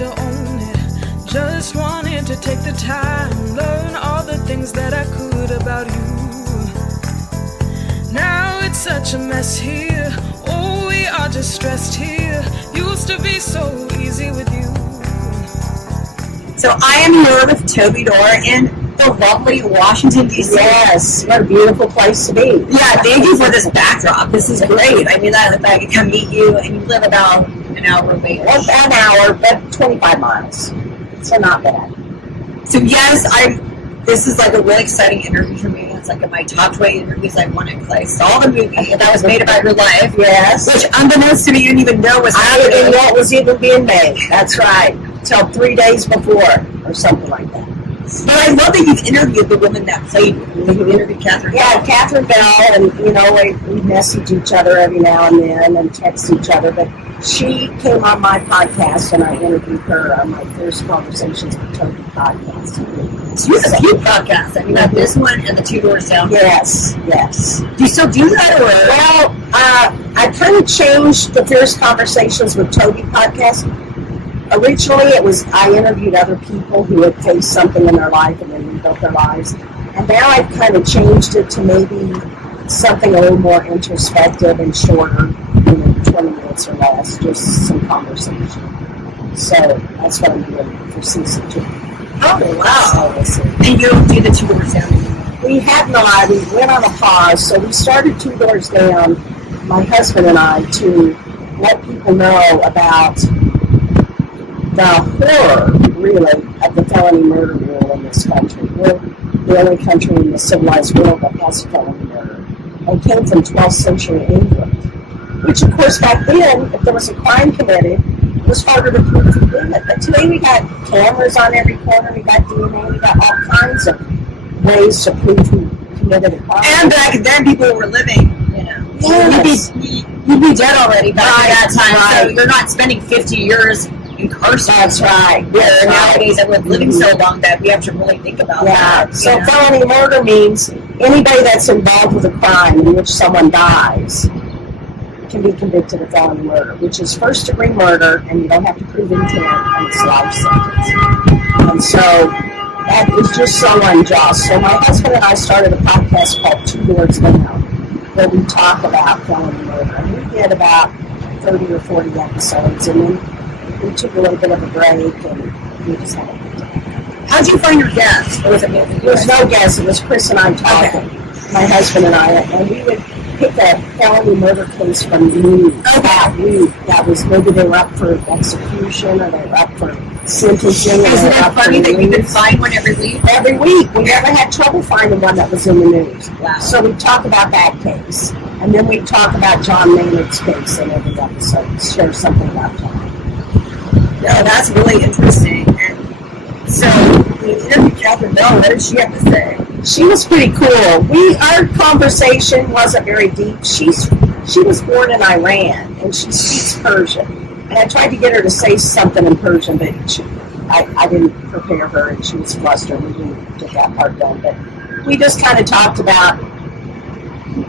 to own it. Just wanted to take the time, learn all the things that I could about you. Now it's such a mess here. Oh, we are just stressed here. Used to be so easy with you. So I am here with Toby Dorr in the lovely Washington, D.C. Yes, what a beautiful place to be. Yeah, thank you for this backdrop. This is great. I mean, that I can come meet you, and you live about an hour away. Well, an hour, but 25 miles. So not bad. So yes, this is like a really exciting interview for me. It's like in my top 20 interviews I want to play. Saw the movie that was made about your life. Yes. Which, unbeknownst to me, you didn't even know was I happening. didn't know it was even being made. That's right. Till 3 days before, or something like that. But I love that you've interviewed the woman that played you. You interviewed Catherine Bell. Yeah, Catherine Bell, and we message each other every now and then and text each other. But she came on my podcast, and I interviewed her on my first Conversations with Toby podcast. So you have a few podcasts. I mean, you have this one and the Two Doors Down. Yes. Do you still do that, or? Well, I kind of changed the Fierce Conversations with Toby podcast. Originally, it was I interviewed other people who had faced something in their life and then rebuilt their lives. And now I've kind of changed it to maybe something a little more introspective and shorter, 20 minutes or less, just some conversation. So that's what I'm doing for season 2. Oh, wow. So, and you don't do the Two Doors Down anymore? We have not. We went on a pause. So we started Two Doors Down, my husband and I, to let people know about the horror, really, of the felony murder rule in this country. We're the only country in the civilized world that has felony murder. It came from 12th century England, which, of course, back then, if there was a crime committed, it was harder to prove who did it. But today we got cameras on every corner, we got DNA, we got all kinds of ways to prove who committed a crime. And back then, people were living, Yes. You'd be dead already by that time, right. So you're not spending 50 years incarcerated. That's right. Where nowadays we're living so long that we have to really think about that. So felony murder means anybody that's involved with a crime in which someone dies can be convicted of felony murder, which is first degree murder, and you don't have to prove intent, and it's life sentence. And so that is just so unjust. So my husband and I started a podcast called Two Doors Down, where we talk about felony murder. And we did about 30 or 40 episodes, and then we took a little bit of a break, and we just had a good time. How'd you find your guests? Or was it maybe? There was no guest. It was Chris and I talking, my husband and I, and we would pick a felony murder case from the news that week. That was maybe they were up for execution or they were up for sentencing. Isn't it funny that you could find one every week? Every week. We never had trouble finding one that was in the news. Wow. So we talk about that case, and then we talk about John Maynard's case in every episode. Share something about John. No, that's really interesting. And so, we interviewed Catherine Bell. What did she have to say? She was pretty cool. Our conversation wasn't very deep. She was born in Iran, and she speaks Persian. And I tried to get her to say something in Persian, but I didn't prepare her, and she was flustered. We didn't get that part done. But we just kind of talked about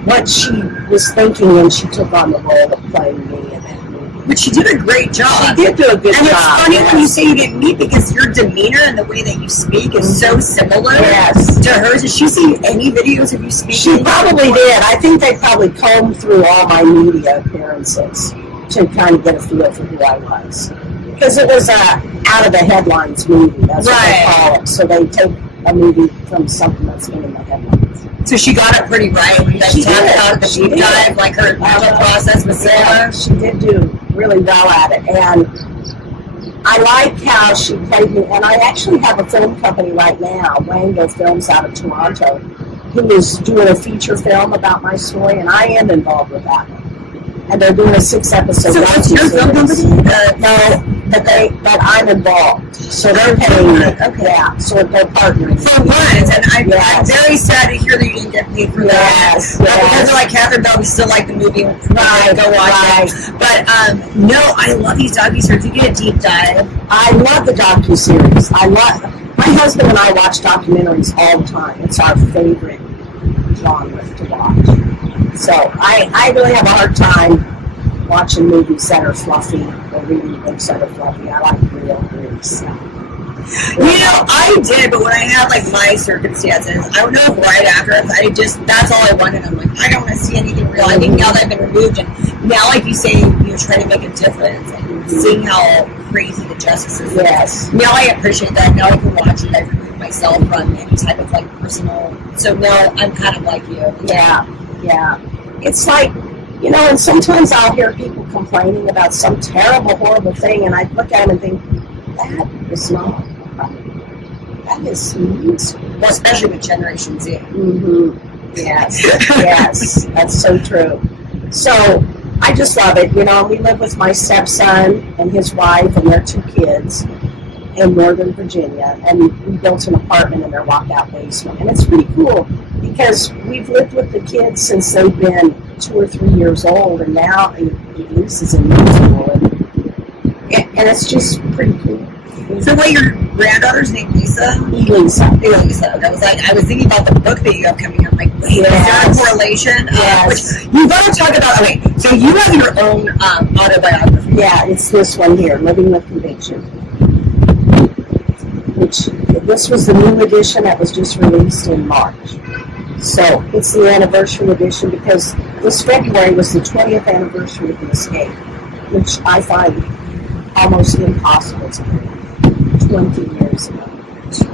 what she was thinking when she took on the role of playing me in that movie. But she did a great job. She did do a good job. And it's funny when you say you didn't meet, because your demeanor and the way that you speak is so similar to hers. Did she see any videos of you speaking? She probably did. I think they probably combed through all my media appearances to kind of get a feel for who I was. Because it was out of the headlines movie. That's what they call it. So they take a movie from something that's been in the headlines. So she got it pretty right when you guys talked about the deep dive, like her mental process was similar. Yeah, she did do really well at it. And I like how she played me. And I actually have a film company right now, Wango Films out of Toronto, who is doing a feature film about my story, and I am involved with that one. And they're doing a 6-episode. So what's your film company? No, but I'm involved. So they're paying me. Okay. Yeah, so they're partnering. For once, and I'm very sad to hear that you didn't get paid for that. Yes. Because of like Catherine Bell, we still like the movie. Right, go watch it. But no, I love these docuseries. You get a deep dive. I love the docuseries. My husband and I watch documentaries all the time. It's our favorite genre to watch. So I really have a hard time watching movies that are fluffy or reading books that are fluffy. I like real books. I did, but when I had like my circumstances, I don't know if right after that's all I wanted. I'm like, I don't want to see anything real. I think now that I've been removed, and now, like you say, you're trying to make a difference, and seeing how crazy the justice is. Yes. Now I appreciate that. Now I can watch it. I remove myself from any type of like personal. So now I'm kind of like you. Yeah. It's like, and sometimes I'll hear people complaining about some terrible, horrible thing, and I look at them and think, that is not right. That is sweet. Well, especially with Generation Z. Mm-hmm. Yes, that's so true. So I just love it. We live with my stepson and his wife and their 2 kids in Northern Virginia, and we built an apartment in their walkout basement, and it's pretty cool because we've lived with the kids since they've been 2 or 3 years old, and now Elise is in middle school, and it's just pretty cool. So, what, your granddaughter's name Lisa? Elisa. I was thinking about the book that you have coming up. Like, wait, is there a correlation? Yes. Which you got to talk about. Okay, so you have your own autobiography. Yeah, it's this one here, Living with Conviction. This was the new edition that was just released in March. So it's the anniversary edition because this February was the 20th anniversary of the escape, which I find almost impossible to do. 20 years ago.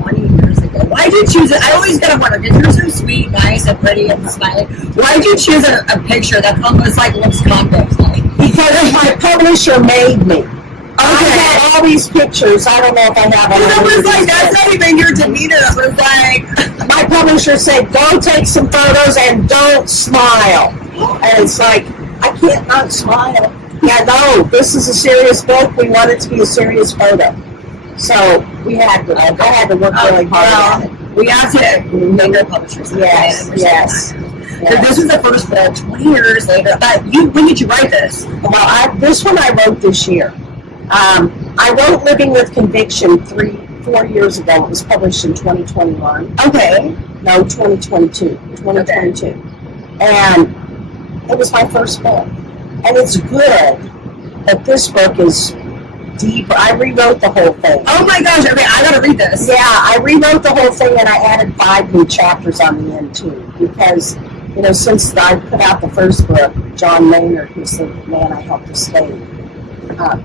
20 years ago. Why did you choose it? I always gotta wonder, because you're so sweet, nice, and pretty, and smiling. Why did you choose a picture that almost like looks convict like? Because my publisher made me. I had all these pictures. I don't know if I have them. It was like, that's not even your demeanor. It was like, my publisher said, go take some photos and don't smile. And it's like, I can't not smile. Yeah, no, this is a serious book. We want it to be a serious photo. So I had to work really hard at it. We have to make our publishers. Yes. So this was the first book 20 years later. But when did you write this? Well, this one I wrote this year. I wrote Living with Conviction 4 years ago. It was published in 2021. Okay. No, 2022. Okay. And it was my first book. And it's good, but this book is deeper. I rewrote the whole thing. Oh my gosh, okay, I gotta read this. Yeah, I rewrote the whole thing, and I added 5 new chapters on the end, too, because, since I put out the first book, John Maynard, who's the man I helped escape,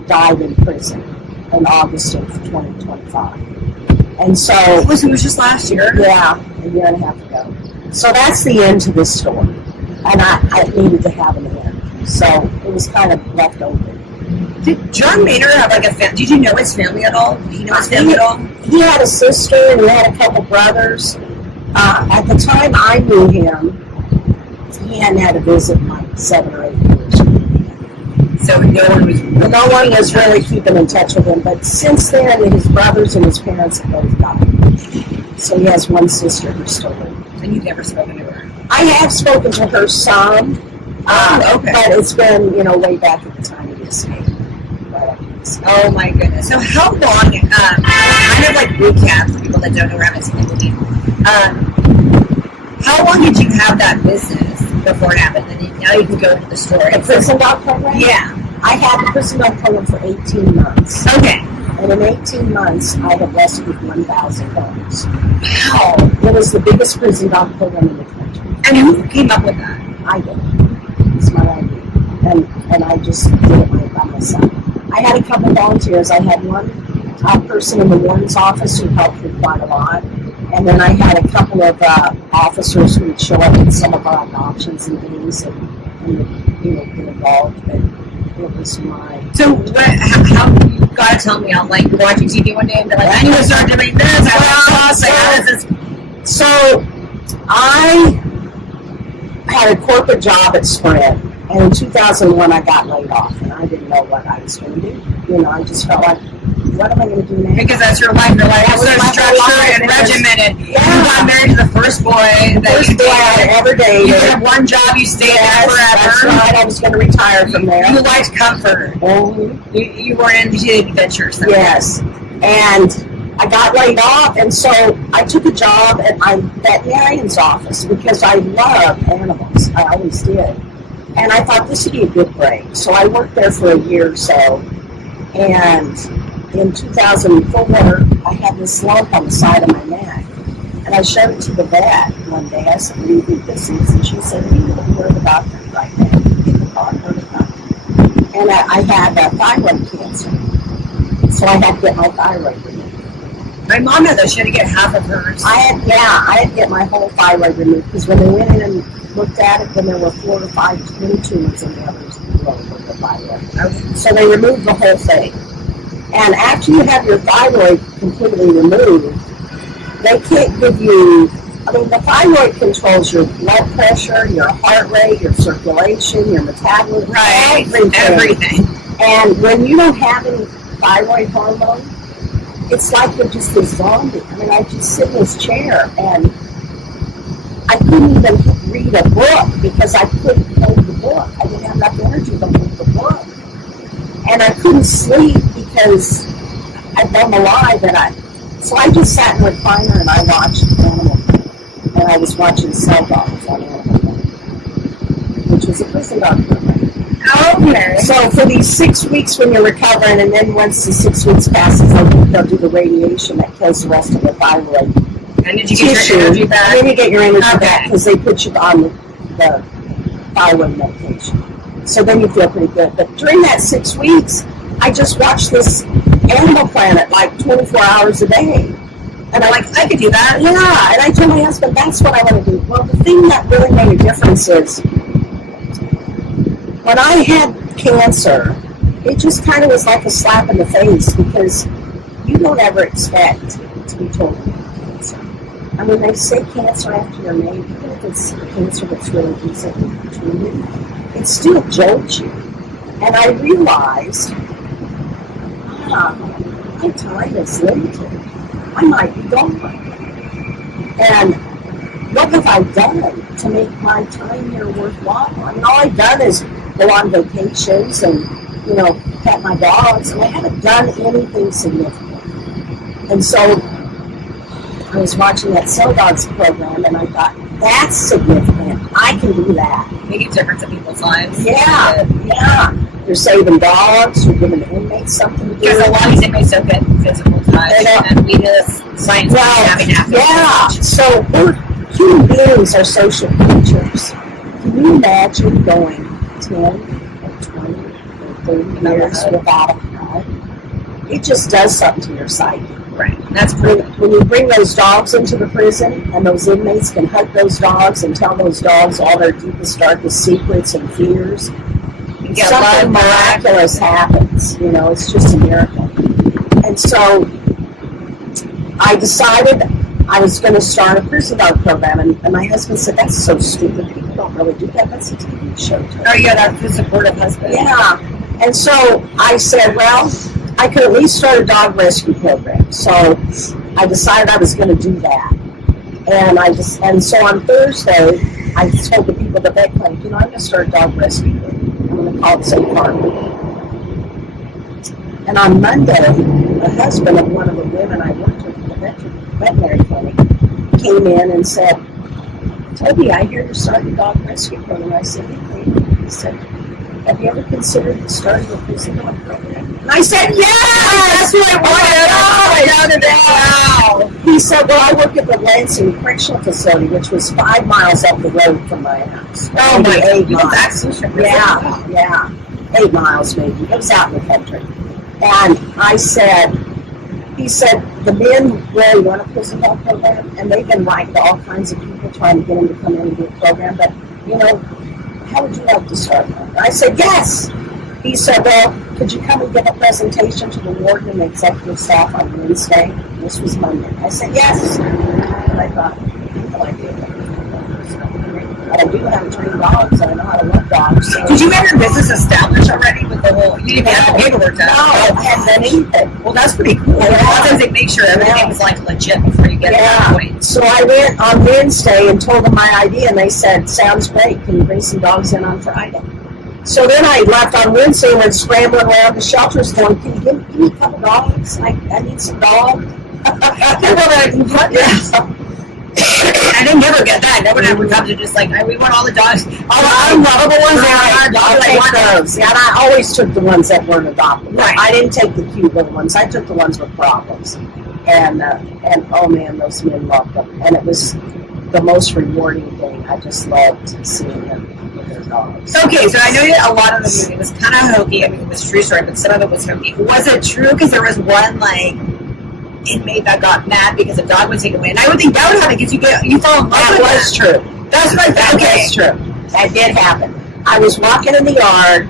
died in prison in August of 2025. And so... It was just last year? Yeah, a year and a half ago. So that's the end to this story. And I needed to have an end. So it was kind of left open. Did John Maynard have like a family? Did you know his family at all? Did you know his family at all? He had a sister and he had a couple brothers. At the time I knew him, he hadn't had a visit in like 7 or 8 years. So no one was really keeping in touch with him. But since then, his brothers and his parents have both died. So he has one sister who's still living. And you've never spoken to her? I have spoken to her some. Okay. But it's been, way back at the time of the escape. Oh my goodness. So how long, kind of like recap for people that don't know where I'm at, how long did you have that business before it happened? And now you can go into the story. The prison dog program? Yeah. I had the prison dog program for 18 months. Okay. And in 18 months, I had rescued 1,000 dogs. Wow. It was the biggest prison dog program in the country. And who came up with that? I did. It's my idea. And I just did it by myself. I had a couple volunteers. I had one person in the warden's office who helped me quite a lot. And then I had a couple of officers who would show up at some of our adoptions and things and get involved. But it was my... So how you got to tell me, I'm like watching TV one day and they're like, I need to start doing this. So I had a corporate job at Sprint. And in 2001, I got laid off, and I didn't know what I was going to do. I just felt like, what am I going to do now? Because that's your life. Your life was so structured and regimented. Yeah. You got married to the first boy that you ever dated. You had one job. You stayed there forever. That's right. I was going to retire from there. You liked comfort. Mm-hmm. You weren't into adventures. So. Yes. And I got laid off, and so I took a job at my veterinarian's office because I love animals. I always did. And I thought this would be a good break. So I worked there for a year or so. And in 2004, I had this lump on the side of my neck. And I showed it to the vet one day. I said, "What do you think this is?" And she said, "You need to go to the doctor right now. Get the car, go to the doctor." And I had thyroid cancer. So I had to get my thyroid removed. My mom had that. She had to get half of hers. I had to get my whole thyroid removed because when they went in and looked at it, then there were 4 to 5 mini tumors in the others below the thyroid. So they removed the whole thing. And after you have your thyroid completely removed, they can't give you, the thyroid controls your blood pressure, your heart rate, your circulation, your metabolism, everything. And when you don't have any thyroid hormone, it's like you're just a zombie. I just sit in this chair and I couldn't even read a book because I couldn't hold the book. I didn't have enough energy to hold the book. And I couldn't sleep because I'd done a lie so I just sat in a recliner and I watched Animal Planet. And I was watching Cell Dogs on Animal Planet, which was a prison dog program. Okay. So for these 6 weeks when you're recovering, and then once the 6 weeks passes, I think they'll do the radiation that kills the rest of the thyroid. And did you get your energy back? And then you get your energy back because they put you on the thyroid medication. So then you feel pretty good. But during that 6 weeks, I just watched this Animal Planet like 24 hours a day. And I could do that. Yeah. And I told my husband, that's what I want to do. Well, the thing that really made a difference is when I had cancer, it just kind of was like a slap in the face because you don't ever expect to be told you have cancer. They say cancer after your name, even if it's a cancer that's really easily treated, it still jolts you. And I realized, my time is limited. I might be gone. And what have I done to make my time here worthwhile? All I've done is go on vacations and, pet my dogs, and I haven't done anything significant. And so I was watching that Cell Dogs program, and I thought, that's significant. I can do that. Make a difference in people's lives. Yeah. You're saving dogs. You're giving the inmates something to do. Because a lot of these inmates don't get physical touch, and we just science having happened. Yeah. So human beings are social creatures. Can you imagine going 10 or 20 or 30 years without a pet? It just does something to your psyche. Right. That's proven. When you bring those dogs into the prison and those inmates can hug those dogs and tell those dogs all their deepest, darkest secrets and fears, something miraculous happens. It's just a miracle. And so I decided I was going to start a prison dog program, and my husband said, "That's so stupid. People don't really do that. That's a TV show." Oh, yeah, that's the supportive husband. Yeah. And so I said, well, I could at least start a dog rescue program. So I decided I was going to do that. And so on Thursday, I told the people at the vet clinic, I'm going to start a dog rescue program. I'm going to call it Safe Harbor. And on Monday, the husband of one of the women I worked with at the veterinary clinic came in and said, "Toby, I hear you're starting a dog rescue program." I said, "He said, have you ever considered starting a prison dog program?" And I said, "Yes, that's what I wanted." Wow. He said, "Well, I work at the Lansing Correctional Facility, which was 5 miles up the road from my house." Oh, maybe my 8 miles. Yeah. 8 miles maybe. It was out in the country. And he said, the men really want a prison dog program, and they've been writing to all kinds of people trying to get them to come in and do a program, but, how would you like to start one? And I said, yes. He said, well, could you come and give a presentation to the warden and the executive staff on Wednesday? This was Monday. I said, yes. And I thought, no idea. But I do have trained dogs, and I know how to love dogs. So. Did you have your business established already with the whole, you didn't even have the paperwork done? No, I hadn't done anything. Well, that's pretty cool. Yeah. A lot of times they make sure everything's legit before you get to that point. So I went on Wednesday and told them my idea, and they said, sounds great. Can you bring some dogs in on Friday? So then I left on Wednesday and went scrambling around the shelters going, can you give me a couple dogs? I need some dogs. I didn't never get that. No one ever comes and just like, we want all the dogs, all the unlovable ones that are I'll dogs. I want take those. Yeah, and I always took the ones that weren't adopted. Right. I didn't take the cute little ones. I took the ones with problems. And oh man, those men loved them. And it was the most rewarding thing. I just loved seeing them with their dogs. Okay, so I know that a lot of the movie was kind of hokey. I mean, it was a true story, but some of it was hokey. Was it true? Because there was one, like, inmate that got mad because a dog was taken away. And I would think that would happen because you fall in love with That was true. That's what I thought. Okay. That's true. That did happen. I was walking in the yard,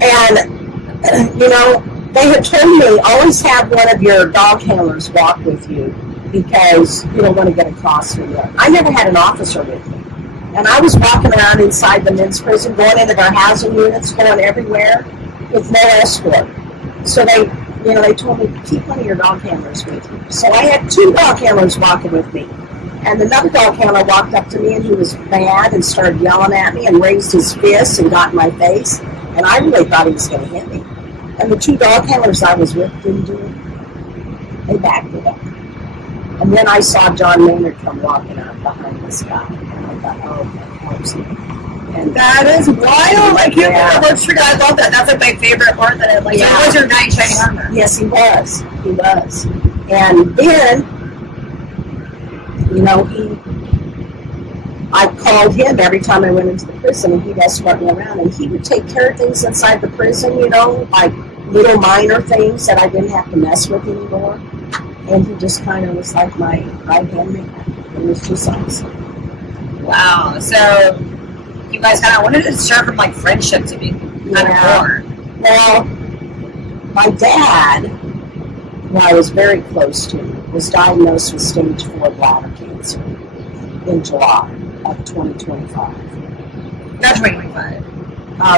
and, you know, they had told me, always have one of your dog handlers walk with you because you don't want to get across the yard. I never had an officer with me. And I was walking around inside the men's prison, going into their housing units, going everywhere with no escort. So they told me, keep one of your dog handlers with you. So I had 2 dog handlers walking with me. And another dog handler walked up to me, and he was mad and started yelling at me and raised his fist and got in my face. And I really thought he was going to hit me. And the 2 dog handlers I was with didn't do it. They backed it up. And then I saw John Maynard come walking up behind this guy. And I thought, oh, that helps him. And That is wild. I can't believe I love that. That's like my favorite part that I like. Yeah. So it was your knight in shining armor. yes, he was. He was. And then, you know, I called him every time I went into the prison, and he'd escort me around, and he would take care of things inside the prison, you know, like little minor things that I didn't have to mess with anymore. And he just kind of was like my right-hand man. It was just awesome. Wow. So you guys kind of wanted to start from like friendship to be kind of more. Well, my dad, who I was very close to, was diagnosed with stage 4 bladder cancer in July of 2025. Not 2025.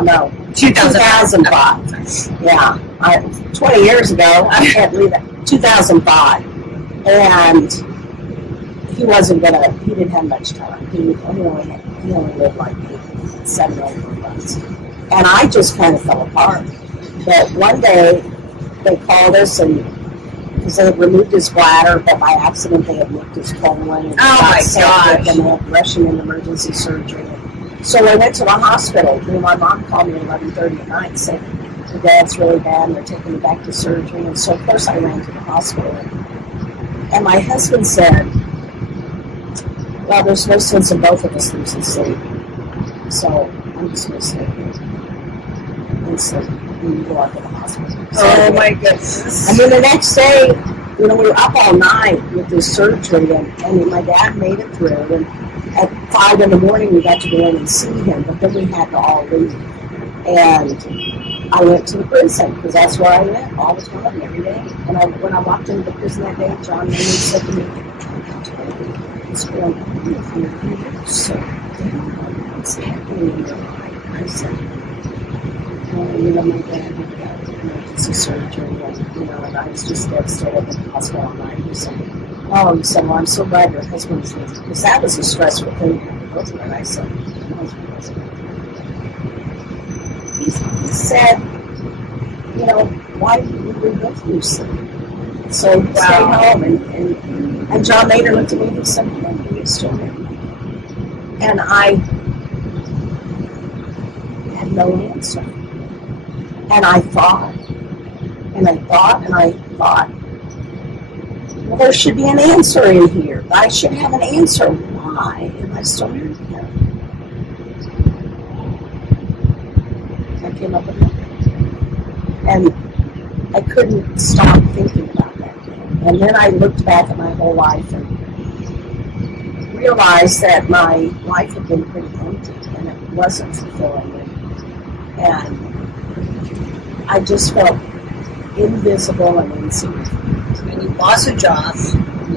No, 2005. 2005. Yeah, 20 years ago. I can't believe it. 2005. And he didn't have much time. He only lived like 7 or 8 months. And I just kind of fell apart. But one day, they called us, and because they had removed his bladder, but by accident they had nicked his colon. And Oh my gosh. And they had to rush him into emergency surgery. So I went to the hospital. You know, my mom called me at 11:30 at night and said, your dad's really bad and they're taking me back to surgery. And so, of course, I ran to the hospital. And my husband said, well, there's no sense in both of us losing sleep. So I'm just going to stay here. And so we go out to the hospital. Oh my goodness. And then the next day, you know, we were up all night with this surgery, and my dad made it through. And at 5 in the morning, we got to go in and see him, but then we had to all leave. And I went to the prison, because that's where I went all the time, every day. And when I walked into the prison that day, John Maynard said to me, it's been a year, so what's happening in your life? I said, well, you know, my dad had emergency surgery, and I was just devastated at the hospital all night. He said, well, I'm so glad your husband's with you, because that was a stressful thing to go through. And I said, he said, you know, why did we go through sleep? So he stayed home, and John Maynard looked at me and he said, do you still with me? And I had no answer. And I thought, well, there should be an answer in here. I should have an answer. Why am I still married to him? I came up with nothing. And I couldn't stop thinking about that. And then I looked back at my whole life and realized that my life had been pretty empty and it wasn't fulfilling. And I just felt invisible and insignificant. And you lost a job,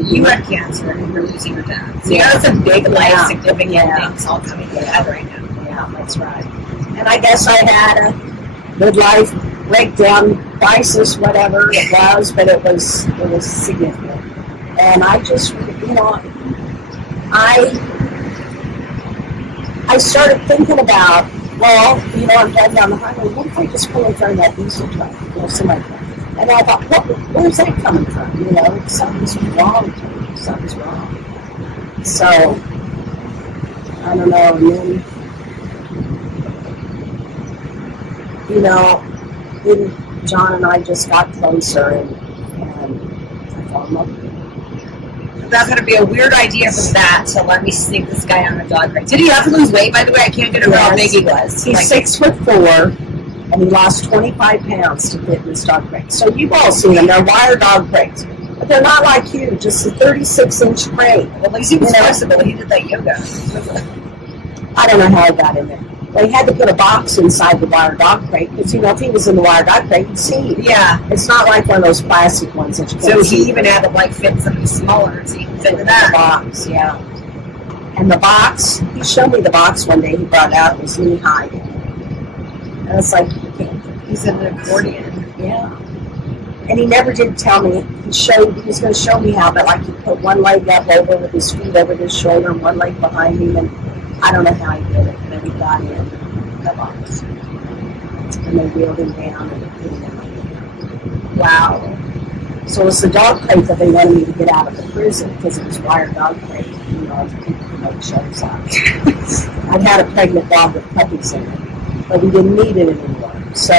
you had cancer, and you're losing your dad. So you got some big life significant things all coming together right now. Yeah, that's right. And I guess I had a midlife breakdown crisis, whatever it was, but it was significant. And I just, I started thinking about, well, I'm driving down the highway, what if I just pull in front of that diesel truck, something like that? And I thought, where's that coming from? Something's wrong to me. Something's wrong. So, I don't know, and then, then John and I just got closer, and I fell in love with him. That's going to be a weird idea for that to let me sneak this guy on a dog crate. Did he have to lose weight, by the way? I can't get over how big he was. He's 6'4", and he lost 25 pounds to fit in this dog crate. So you've all seen them. They're wire dog crates. But they're not like you, just a 36-inch crate. Well, at least he was flexible. He did that yoga. I don't know how he got in there. They had to put a box inside the wire dog crate because, if he was in the wire dog crate, you'd see him. Yeah. It's not like one of those plastic ones that you can't So see. he even had to, fit something smaller so he could fit in that. The box, yeah. And the box, he showed me the box one day. He brought it out. It was knee-high. And it's like, you can't. He's in an accordion. Yeah. And he never did tell me. He was going to show me how, but he put one leg up over with his feet over his shoulder and one leg behind him, and I don't know how he did it. And then he got in the box, and they wheeled him down and put him in my hand. Wow. So it's the dog crate that they wanted me to get out of the prison because it was wire dog crate. People make shows out. I'd had a pregnant dog with puppies in it, but we didn't need it anymore. So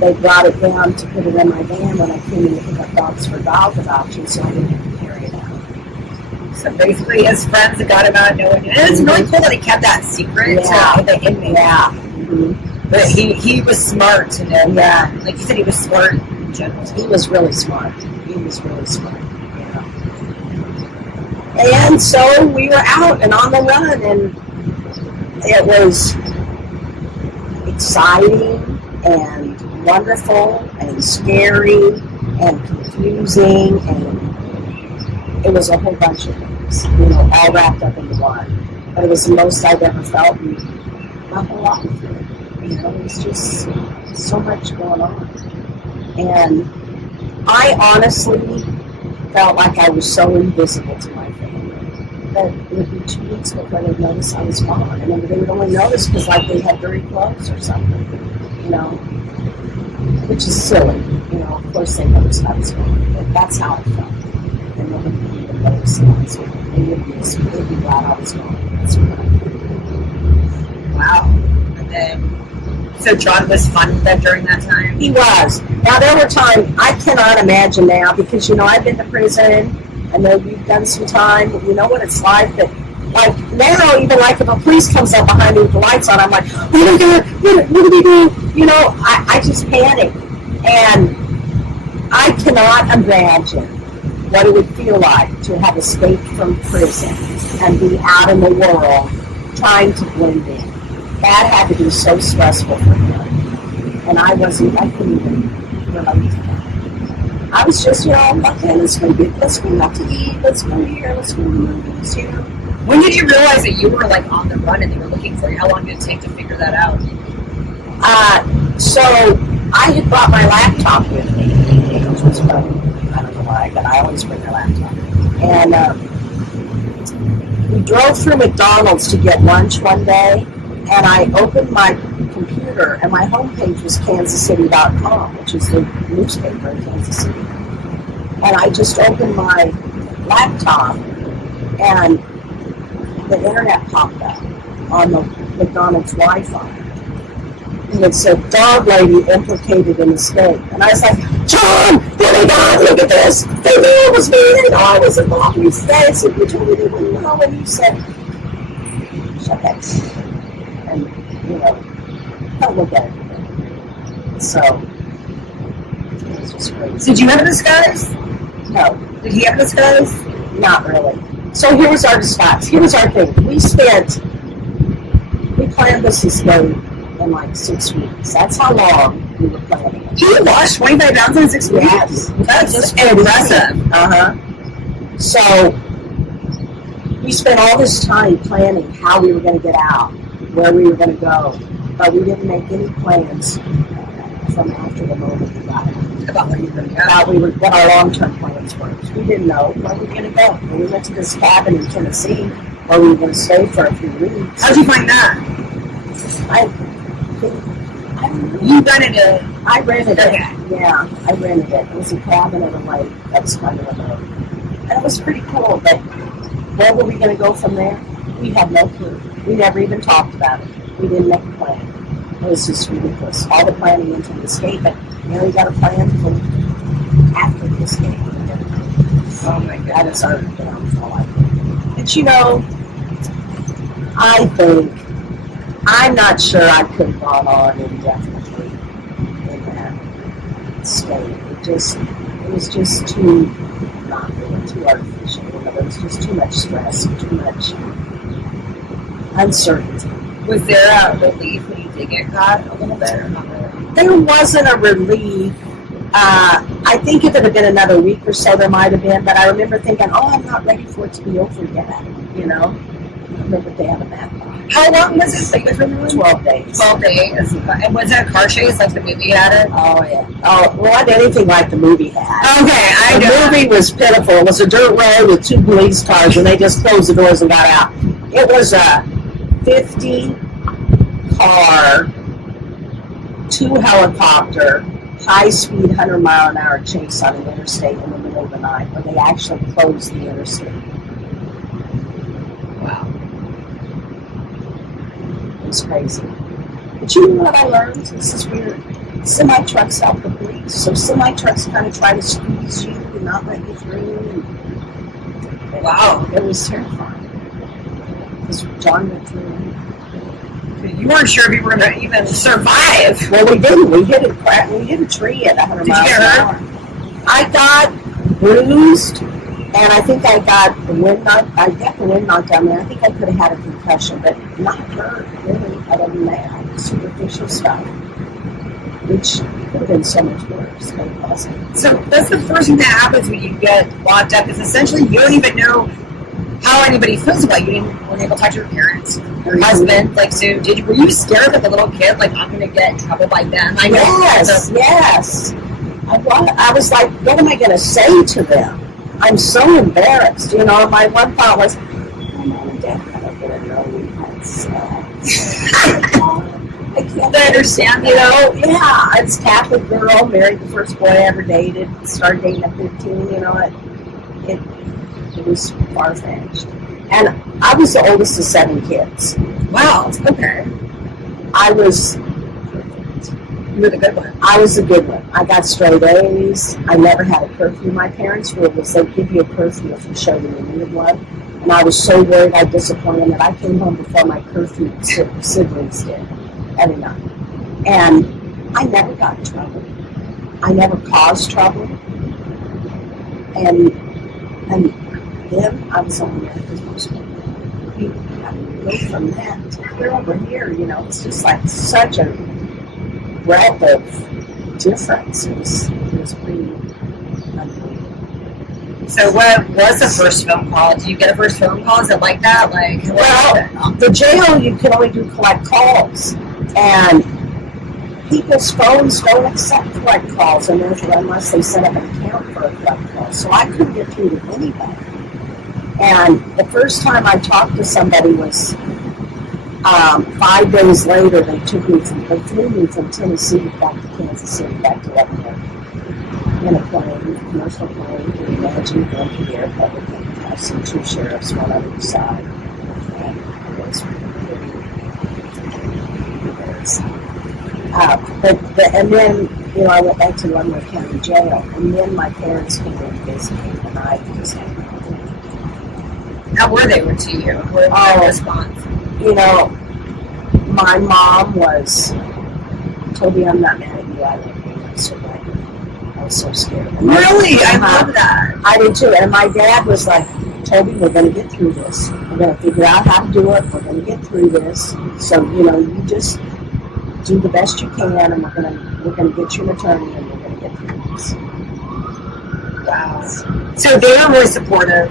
they brought it down to put it in my van when I came in to pick up dogs for dog adoption, so I didn't have to carry it out. So basically his friends got him out knowing it. And it's really cool that he kept that secret to the inmate. Yeah. Mm-hmm. But he was smart to know that. Like you said, he was smart in general. He was really smart. Yeah. And so we were out and on the run, and it was exciting and wonderful and scary and confusing, and it was a whole bunch of things, all wrapped up into one. But it was the most I've ever felt in my whole life. It was just so much going on. And I honestly felt like I was so invisible to my family that it would be 2 weeks before they'd notice I was gone. And then they would only notice because they had dirty clothes or something, which is silly. Of course they noticed I was gone, but that's how I felt. And they wouldn't even notice I was gone. They'd be glad I was gone. That's what I felt. Wow. And then, so John was fun with them during that time? He was. Now, there were times, I cannot imagine now, because, I've been to prison, I know you've done some time, but you know what it's like, but, now, even if a police comes up behind me with the lights on, I'm like, oh my God, what do we do? I just panic. And I cannot imagine what it would feel like to have escaped from prison and be out in the world trying to blend in. That had to be so stressful for him. And I couldn't even relate to that. I was just, okay, let's go out to eat, let's go here, let's go to the movies, When did you realize that you were on the run and they were looking for you? How long did it take to figure that out? So I had brought my laptop with me, which was funny. I don't know why, but I always bring my laptop. And we drove through McDonald's to get lunch one day, and I opened my computer, and my homepage was kansascity.com, which is the newspaper in Kansas City. And I just opened my laptop, and the internet popped up on the McDonald's Wi-Fi. And it said, dog lady implicated in escape. And I was like, John, oh my God, look at this. They knew it was me. They know I was involved in these days. And you told me they wouldn't know. And you said, shut that. And, don't look at it. So, it was just crazy. Did you have a disguise? No. Did he have a disguise? Not really. So here was our disguise. Here was our thing. We planned this escape in 6 weeks. That's how long we were planning it. You lost 25 pounds in 6 weeks? Yes. That's impressive. Uh-huh. So, we spent all this time planning how we were going to get out, where we were going to go, but we didn't make any plans from after the moment we got out. About where you were going to go? What our long-term plans were. We didn't know where we were going to go. When we went to this cabin in Tennessee, where we were going to stay for a few weeks. How'd you find that? I don't know. You rented it? I rented it. Okay. Yeah, I rented it. It was a cabin at a lake. That was kind of a boat. And it was pretty cool, but where were we going to go from there? We had no clue. We never even talked about it. We didn't make a plan. It was just ridiculous. All the planning into the escape, but we got a plan for after the escape. Oh my God. That is our downfall, I think. But you know, I think, I'm not sure I could have gone on indefinitely in that state. It was just too, not really, too artificial. You know, there was just too much stress, too much uncertainty. Was there a relief when you did get caught a little bit, or not really? There wasn't a relief. I think if it had been another week or so, there might have been, but I remember thinking, oh, I'm not ready for it to be over yet, you know? I remember they had a map. How long was it? Like, 12 days. 12 days. And was it a car chase like the movie had it? Oh, yeah. Oh, well, not anything like the movie had. Okay, I know. The movie was pitiful. It was a dirt road with 2 police cars, and they just closed the doors and got out. It was a 50-car, 2-helicopter, high-speed 100-mile-an-hour chase on an interstate in the middle of the night, where they actually closed the interstate. Wow. It was crazy. But you know what I learned? This is weird. Semi-trucks help the police. So semi-trucks kind of try to squeeze you and not let you through. Wow. It was terrifying. Because John went through. You weren't sure if you were going to even survive. Well, we didn't. We hit a tree at 100 miles an hour. I got bruised, and I think I got the wind knocked. I got the wind knocked out of me. I think I could have had a concussion, but not hurt really. Other than that, superficial stuff, which could have been so much worse. But it wasn't. So that's the first thing that happens when you get locked up. Is essentially you don't even know how anybody feels about you. You weren't able to talk to your parents, your husband. Like, so were you scared like a little kid? Like, I'm going to get in trouble by them? I know. Yes. I was like, what am I going to say to them? I'm so embarrassed. You know, my one thought was, oh, Mom and Dad are going to know we had sex. I can't understand, you know. Yeah, I was a Catholic girl, married the first boy I ever dated, started dating at 15, you know. It was far-fetched. And I was the oldest of 7 kids. Wow, okay. I was... You were the good one. I was the good one. I got straight A's. I never had a curfew. My parents' rule was they'd give you a curfew if you showed them you needed one. And I was so worried I'd disappoint them that I came home before my curfew siblings did every night. And I never got in trouble. I never caused trouble. And then I was on America's Most Wanted. You go from that to clear over here, you know, it's just like such a breadth of difference. It was pretty unbelievable. So what was the first phone call? Did you get a first phone call? Is it like that? Like, well, the jail, you can only do collect calls. And people's phones don't accept collect calls unless they set up an account for a collect call. So I couldn't get through to anybody. And the first time I talked to somebody was 5 days later. They flew me from Tennessee back to Kansas City, back to Lebanon, in a plane, commercial plane. Can you imagine going to the airport with passing 2 sheriffs, one on each side? And it was pretty embarrassing. And then, you know, I went back to Lebanon County Jail, and then my parents came in to visit me, and I just had nothing. How were they to you? What was their response? You know, my mom was, Toby, I'm not mad at you. I love you. I'm so glad you're here. I was so scared. Really? I love that. I did too. And my dad was like, Toby, we're going to get through this. We're going to figure out how to do it. We're going to get through this. So, you know, you just do the best you can, and we're going to get you an attorney, and we're going to get through this. Wow. So they were really supportive.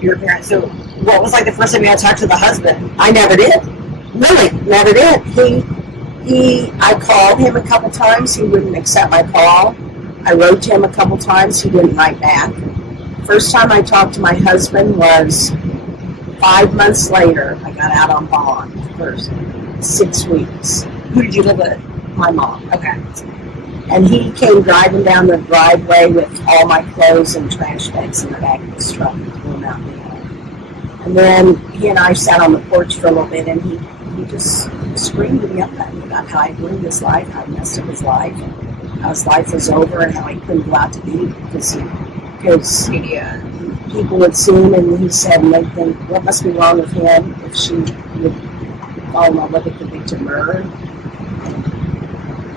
Your parents. So what was like the first time you had to talk to the husband? I never did. Really, never did. I called him a couple times. He wouldn't accept my call. I wrote to him a couple times. He didn't write back. First time I talked to my husband was 5 months later. I got out on bond for 6 weeks. Who did you live with? My mom. Okay. And he came driving down the driveway with all my clothes and trash bags in the back of his truck and threw them out in the yard. And then he and I sat on the porch for a little bit, and he just screamed and yelled at me about how I ruined his life, how I messed up his life, and how his life was over, and how he couldn't go out to eat because people would see him, and he said, and they'd think, what must be wrong with him if she would fall in love with a convicted murderer?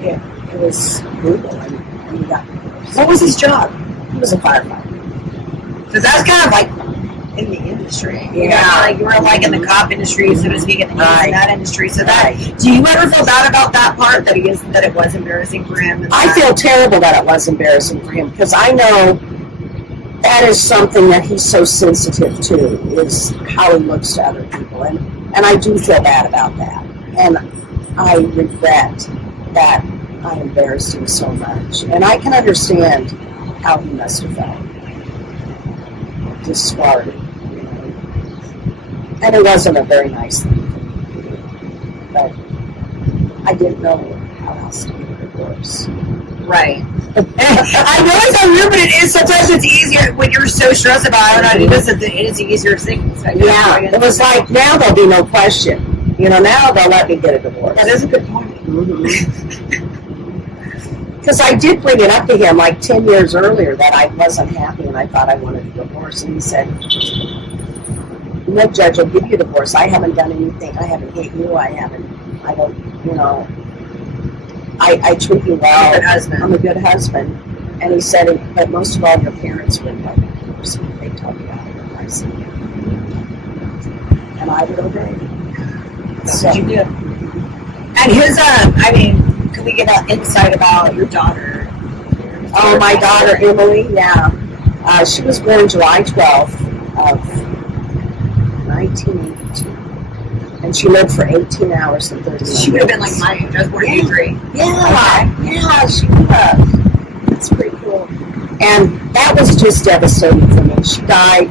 It was brutal, and he got divorced. What was his job? He was a firefighter. Because that's kind of like in the industry. Yeah. You were like in the cop industry, so to speak, in that industry. So Right. do you ever feel bad about that part, that it was embarrassing for him? I feel terrible that it was embarrassing for him, because I know that is something that he's so sensitive to, is how he looks to other people. And I do feel bad about that. And I regret that I embarrassed him so much. And I can understand how he must have felt. Discarded, you know. And it wasn't a very nice thing. But I didn't know how else to get a divorce. Right. I know it's so weird, but it is. Sometimes it's easier when you're so stressed about it. I mean, it's the easier thing. Yeah, it was like, now there'll be no question. You know, now they'll let me get a divorce. That is a good point. Because I did bring it up to him like 10 years earlier that I wasn't happy and I thought I wanted a divorce. And he said, no judge will give you a divorce. I haven't done anything. I haven't hit you. I don't, you know, I treat you well. I'm a good husband. I'm a good husband. And he said, but most of all, your parents would love you. They talk about it. I said, and I would obey. That's what you do. And his, I mean, can we get an insight about your daughter? Oh, my daughter, Emily, yeah. She was born July 12th of 1982. And she lived for 18 hours and 30 minutes. She would have been like my age. I was born in 83. Yeah, she was. That's pretty cool. And that was just devastating for me. She died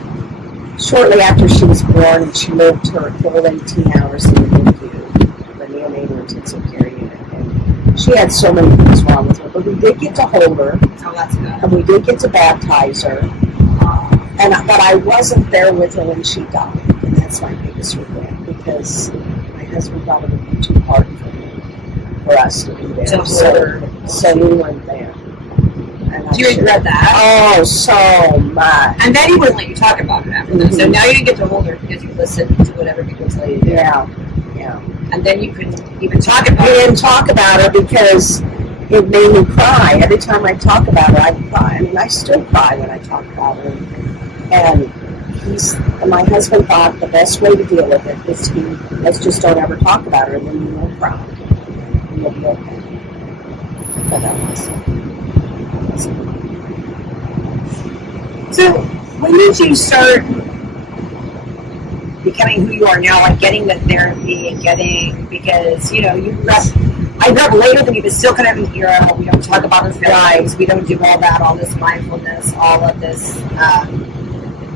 shortly after she was born, and she lived her full 18 hours in the NICU, the neonatal intensive care unit. And she had so many things wrong with her, but we did get to hold her. Oh, that's good. And we did get to baptize her. But I wasn't there with her when she died, and that's my biggest regret, because my husband thought it would be too hard for us to be there. So we weren't there. Do you regret that? Oh, so much. And then he wouldn't let you talk about it after that. So now you didn't get to hold her because you listened to whatever people tell you to do. Yeah. And then you couldn't even talk about We it. didn't talk about her because it made me cry. Every time I talk about her, I would cry. I mean, I still cry when I talk about her. And my husband thought the best way to deal with it is let's just don't ever talk about her, and then you won't cry. And you'll be okay. So that was it. So when did you start becoming who you are now, like getting the therapy and because, you know, I grew up later than you, but still kind of an era. We don't talk about our feelings. We don't do all that, all this mindfulness, all of this,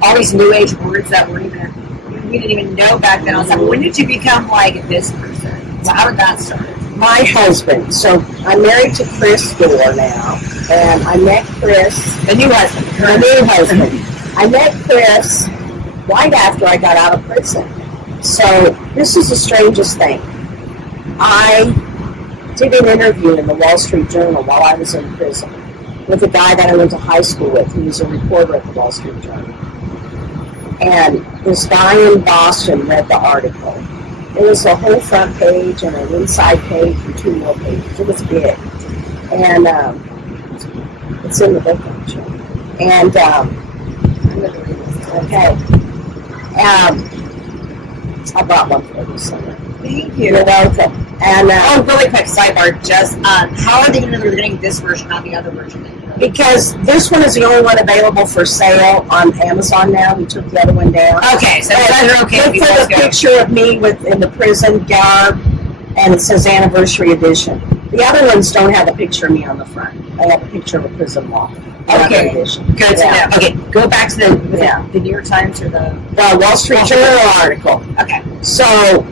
all these new age words that we didn't even know back then. I was like, when did you become like this person? Well, how did that start? My husband. So I'm married to Chris Dorr now, and I met Chris, The new husband. my new husband. I met Chris right after I got out of prison. So this is the strangest thing. I did an interview in the Wall Street Journal while I was in prison with a guy that I went to high school with. He was a reporter at the Wall Street Journal. And this guy in Boston read the article. It was a whole front page and an inside page and 2 more pages. It was big. And it's in the book, actually. And, okay. I brought one for you, Summer. Thank you. You're welcome. And really quick sidebar, just how are they going to be getting this version, not the other version? because this one is the only one available for sale on Amazon now. We took the other one down. Okay, so they're okay. Look for the picture of me in the prison garb, and it says anniversary edition. The other ones don't have a picture of me on the front. I have a picture of a prison wall. Okay, good to know. Okay, go back to the New York Times or the Wall Street Journal article. Okay. So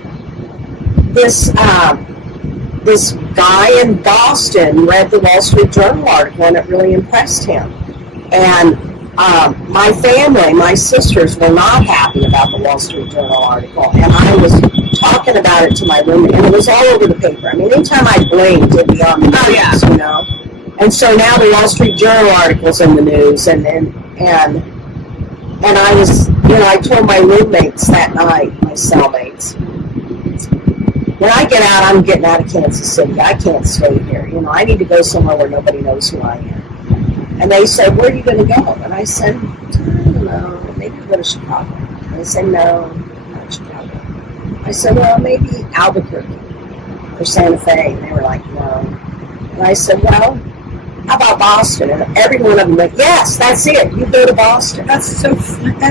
this guy in Boston read the Wall Street Journal article, and it really impressed him. And my family, my sisters were not happy about the Wall Street Journal article, and I was talking about it to my roommate, and it was all over the paper. I mean, anytime I blinked, it'd be on the news, you know. And so now the Wall Street Journal article's in the news, and I was, you know, I told my roommates that night, my cellmates, when I get out, I'm getting out of Kansas City. I can't stay here. You know, I need to go somewhere where nobody knows who I am. And they said, where are you going to go? And I said, I don't know, maybe go to Chicago. And they said, no, not Chicago. I said, well, maybe Albuquerque or Santa Fe. And they were like, no. And I said, well, how about Boston? And every one of them went, yes, that's it. You go to Boston. That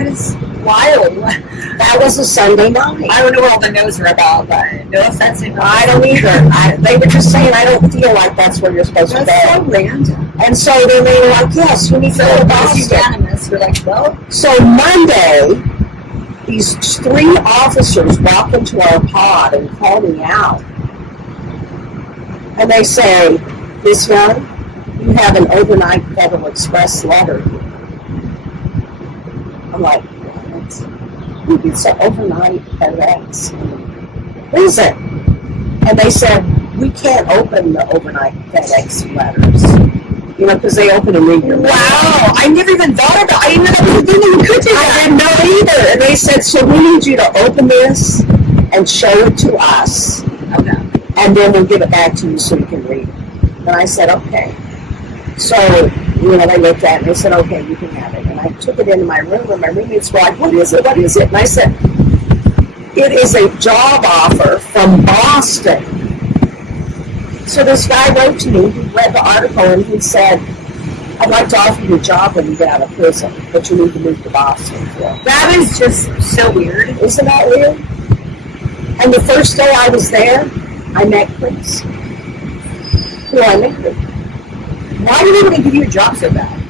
is wild. That was a Sunday night. I don't know what all the no's are about, but no offense. I don't either. They were just saying, I don't feel like that's where you're supposed to go. That's so random. And so then they were like, yes, you need to go to Boston. Unanimous. We're like, well. So Monday, these 3 officers walk into our pod and call me out. And they say, Miss Young, you have an overnight Federal Express letter. I'm like, what? Who gets an overnight FedEx? What is it? And they said, we can't open the overnight FedEx letters. You know, because they open and read your mail. Wow, I never even thought about it. I didn't know you could do that. I didn't know either. And they said, so we need you to open this and show it to us. Okay. And then we'll give it back to you so you can read it. And I said, okay. So, you know, they looked at it and they said, okay, you can have it. And I took it into my room and my roommates were like, what is it? What is it? And I said, it is a job offer from Boston. So this guy wrote to me, he read the article, and he said, I'd like to offer you a job when you get out of prison, but you need to move to Boston for it. That is just so weird. Isn't that weird? And the first day I was there, I met Chris. Who I met. Why did they want to give you a job so bad?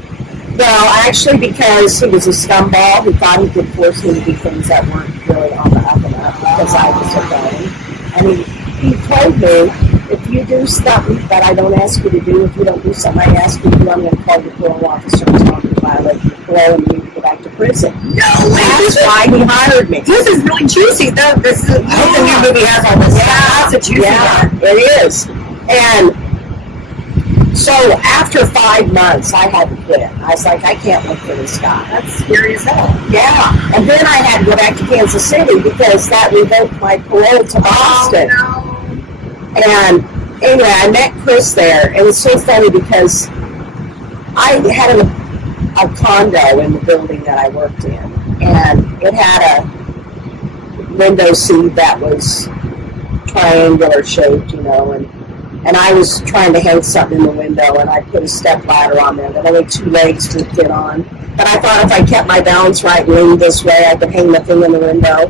Well, actually, because he was a scumbag who thought he could force me to do things that weren't really on the up and up because I was rebelling. And he told me, if you do something that I don't ask you to do, if you don't do something I ask you to do, I'm going to call the parole officer and tell him you violate your parole and you need to go back to prison. No way! That's why he hired me. This is really juicy. This is the new movie has all this. Yeah, That's a juicy one. It is. And so after 5 months, I had to quit. I was like, I can't work for this guy. That's scary as hell. Yeah. And then I had to go back to Kansas City because that revoked my parole to Boston. Oh, no. And anyway, I met Chris there. It was so funny because I had a condo in the building that I worked in. And it had a window seat that was triangular shaped, you know, and I was trying to hang something in the window, and I put a step ladder on there that only 2 legs would fit on. But I thought if I kept my balance right and leaned this way, I could hang the thing in the window.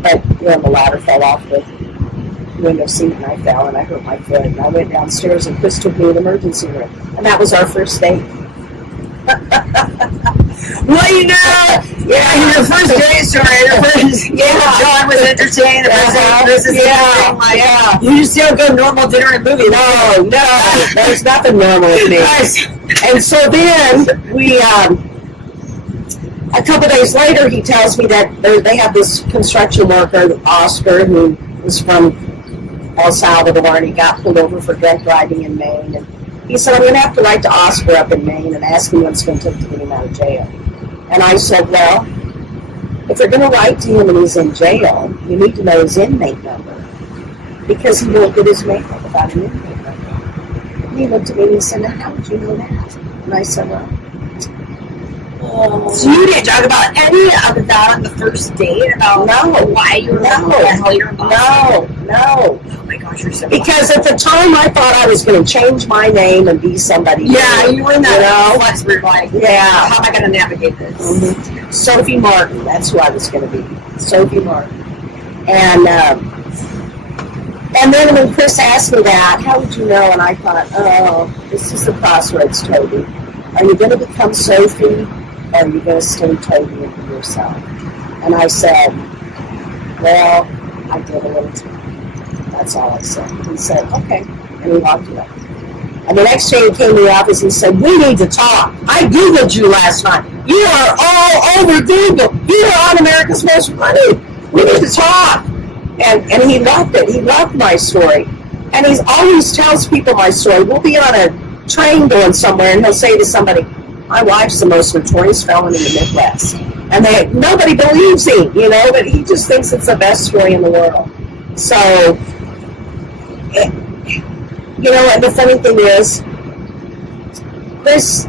But, you know, the ladder fell off the window seat, and I fell, and I hurt my foot. And I went downstairs, and Chris took me to the emergency room. And that was our first date. Well, you know, your first date story, John was entertained, Chris is entertained, like, you just don't go normal dinner and movie. No, there's nothing normal with me. And so then we, a couple days later, he tells me that they have this construction worker, Oscar, who was from El Salvador, and he got pulled over for drunk driving in Maine. And he said, I'm going to have to write to Oscar up in Maine and ask him what it's going to take to get him out of jail. And I said, well, if you're going to write to him and he's in jail, you need to know his inmate number, because he won't get his mail without an inmate number. And he looked at me and he said, now, how would you know that? And I said, well, so you didn't talk about any of that on the first date? About why you were the hell you're in Boston? No. Oh my gosh, you're so because at the time I thought I was going to change my name and be somebody new. You were in that flex where you're like, how am I going to navigate this? Mm-hmm. Sophie Martin, that's who I was going to be. Sophie Martin. And then when Chris asked me that, how would you know? And I thought, oh, this is the crossroads, Toby. Are you going to become Sophie? Or are you going to stay Toby and be yourself? And I said, well, I did a little too. That's all I said. He said, okay. And he walked away. And the next day he came to the office and said, we need to talk. I Googled you last night. You are all over Google. You are on America's Most Wanted. We need to talk. And he loved it. He loved my story. And he always tells people my story. We'll be on a train going somewhere, and he'll say to somebody, my wife's the most notorious felon in the Midwest. And nobody believes him, but he just thinks it's the best story in the world. So, and the funny thing is, Chris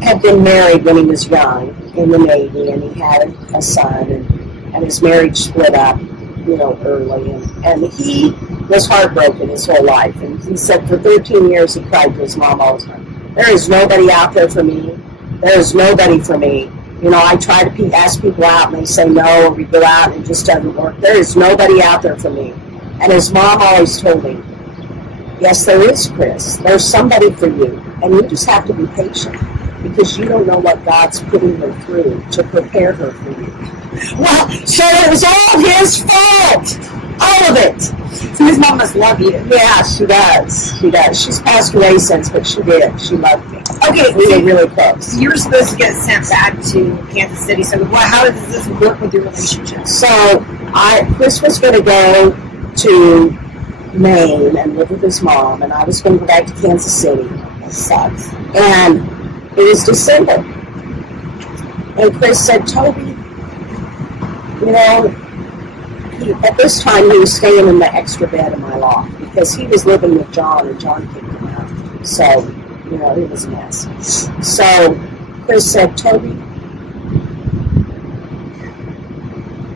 had been married when he was young in the Navy, and he had a son, and his marriage split up, early, and he was heartbroken his whole life. And he said for 13 years he cried to his mom all the time. There is nobody out there for me. There is nobody for me. I try to ask people out, and they say no, or we go out and it just doesn't work. There is nobody out there for me. And his mom always told him, yes, there is, Chris. There's somebody for you. And you just have to be patient, because you don't know what God's putting her through to prepare her for you. Well, so it was all his fault. All of it. So his mom must love you. Yeah, she does. She does. She's passed away since, but she did. She loved me. Okay, we were really close. You were supposed to get sent back to Kansas City. So how does this work with your relationship? So Chris was going to go to Maine and live with his mom, and I was going to go back to Kansas City. It sucks. And it was December. And Chris said, Toby, at this time he was staying in the extra bed in my loft because he was living with John, and John kicked him out. So, it was a mess. So Chris said, Toby,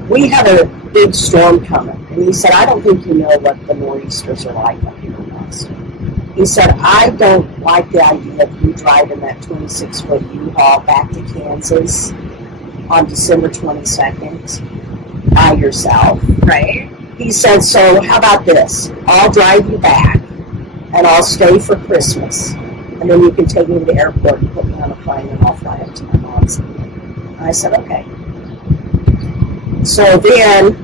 we have a big storm coming. And he said, I don't think you know what the nor'easters are like up here in Austin. He said, I don't like the idea of you driving that 26-foot U-Haul back to Kansas on December 22nd by yourself. Right. He said, so how about this? I'll drive you back, and I'll stay for Christmas, and then you can take me to the airport and put me on a plane, and I'll fly up to my mom's. And I said, okay. So then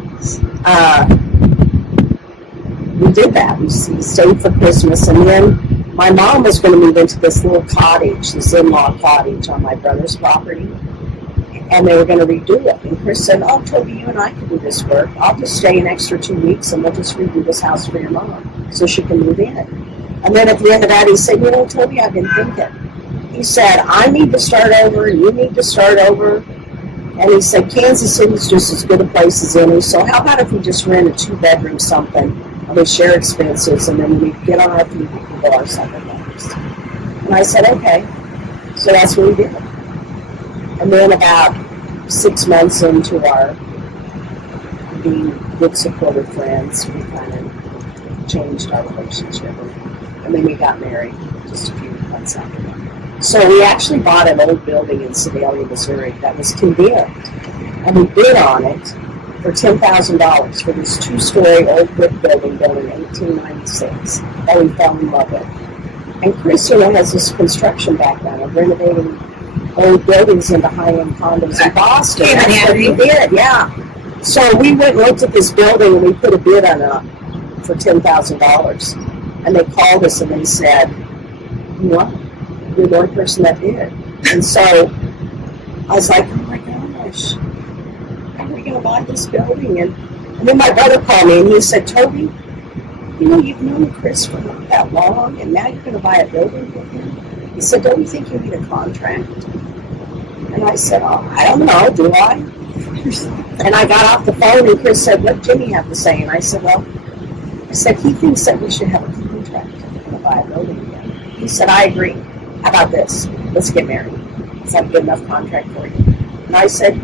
we did that. We stayed for Christmas, and then my mom was going to move into this little cottage, this in-law cottage on my brother's property, and they were going to redo it. And Chris said, oh, Toby, you and I can do this work. I'll just stay an extra 2 weeks, and we'll just redo this house for your mom so she can move in. And then at the end of that, he said, Toby, I've been thinking. He said, I need to start over, and you need to start over. And he said, Kansas City's just as good a place as any, so how about if we just rent a 2-bedroom something, and we share expenses, and then when we get on our feet, we can go our separate ways. And I said, okay. So that's what we did. And then about 6 months into our being good, supportive friends, we kind of changed our relationship. And then we got married just a few months after that. So we actually bought an old building in Sedalia, Missouri that was condemned. And we bid on it for $10,000 for this 2-story old brick building built in 1896 that we fell in love with. And Chris, has this construction background of renovating old buildings into high-end condos in Boston. That's what he did, yeah. So we went and looked at this building, and we put a bid on it for $10,000. And they called us and they said, you're the only person that did. And so I was like, oh my gosh, how are we going to buy this building? And then my brother called me and he said, Toby, you've known Chris for not that long, and now you're going to buy a building with him? He said, don't you think you need a contract? And I said, oh, I don't know, do I? And I got off the phone and Chris said, what did Jimmy have to say? And I said, he thinks that we should have a contract if we're going to buy a building again. He said, I agree. How about this? Let's get married. Is that a good enough contract for you? And I said,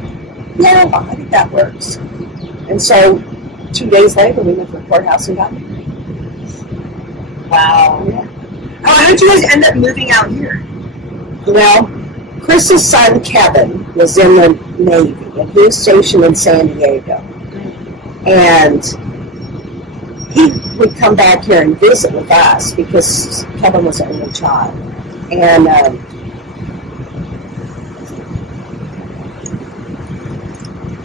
yeah, I think that works. And so 2 days later, we went to the courthouse and got married. Wow. Yeah. How did you guys end up moving out here? Well, Chris's son, Kevin, was in the Navy, and he was stationed in San Diego. And he would come back here and visit with us because Kevin was an only child. And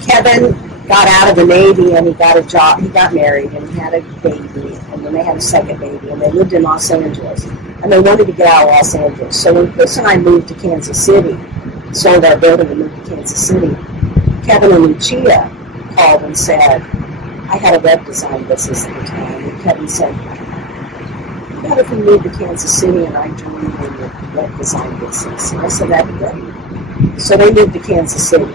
Kevin got out of the Navy and he got a job. He got married and he had a baby, and then they had a second baby, and they lived in Los Angeles. and they wanted to get out of Los Angeles. So when Chris and I moved to Kansas City, sold our building and moved to Kansas City, Kevin and Lucia called and said, I had a web design business at the time, and Kevin said, what if we moved to Kansas City and I joined you in the web design business? And I said, that'd be great. So they moved to Kansas City.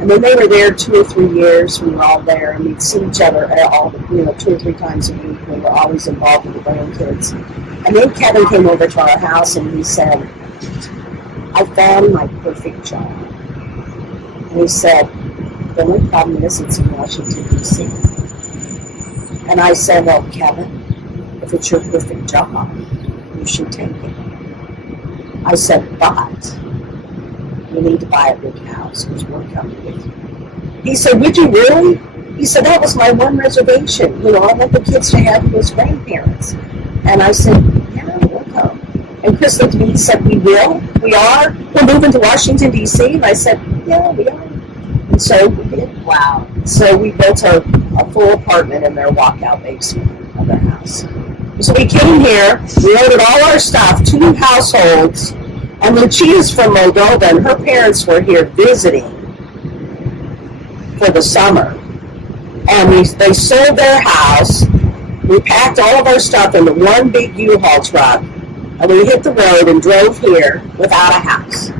And then they were there 2 or 3 years. We were all there, and we'd see each other all, 2 or 3 times a week. We were always involved with the grandkids. And then Kevin came over to our house, and he said, I found my perfect job. And he said, the only problem is it's in Washington, D.C. And I said, well, Kevin, if it's your perfect job, you should take it. I said, but you need to buy a big house because we're coming with you. He said, would you really? He said, that was my one reservation. I want the kids to have you as grandparents. And I said, yeah, we'll come. And Chris looked at me and said, we will? We are? We're moving to Washington, D.C.? And I said, yeah, we are. And so we did. Wow. So we built a full apartment in their walkout basement of their house. So we came here, we ordered all our stuff, 2 households, and Lucia's from Moldova, and her parents were here visiting for the summer. And they sold their house. We packed all of our stuff into one big U-Haul truck, and we hit the road and drove here without a house.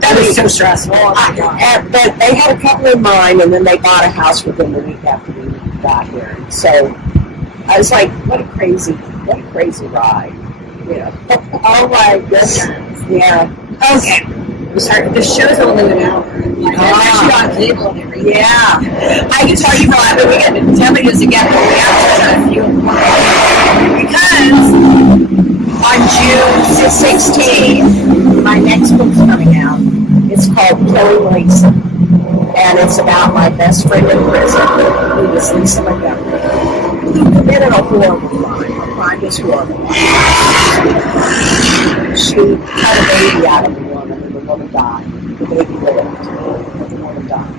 That was so stressful. Oh my God. But they had a couple in mind, and then they bought a house within the week after we got here. So I was like, what a crazy ride. Oh my goodness. Yeah. Okay. Sorry, the show's only an hour. Especially on cable and everything. Yeah. I can tell you for a lot, but we got to tell you this again, but we have to touch on a few because on June 16th, my next book's coming out. It's called Killing Lisa. And it's about my best friend in prison, who was Lisa Montgomery, who committed a horrible crime. Her crime was horrible. She had a baby out of the woman, and the woman died. The baby lived, but the woman died.